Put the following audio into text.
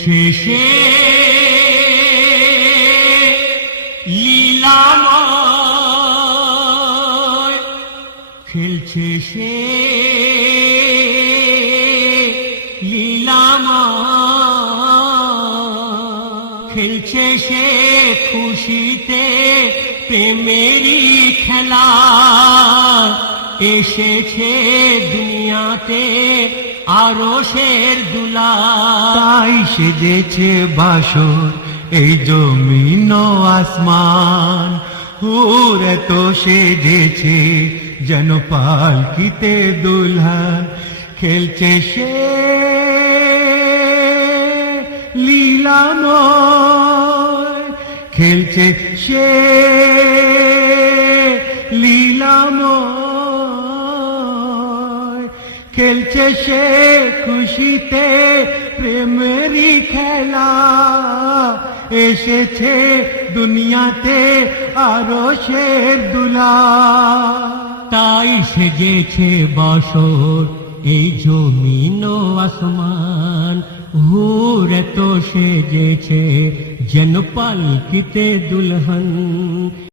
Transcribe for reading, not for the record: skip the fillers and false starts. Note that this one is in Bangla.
শেষে লীলাময় খেলছে সে লীলাময় খেলছে সে খুশিতে প্রেমেরই খেলা এসেছে দুনিয়াতে আরশের দুলা তাই সেজেছে বাসর এই জমিন ও আসমান হুর তো সেজেছে যেন পালকিতে দুলহান খেলছে সে লীলাময় খেলছে সে লীলাময় খেলছে সে খুশিতে প্রেমেরই খেলা এসেছে দুনিয়াতে আরশের দুলা তাই সেজেছে বাসর এই জমিন ও আসমান হুর তো সেজেছে যেন পালকিতে দুলহন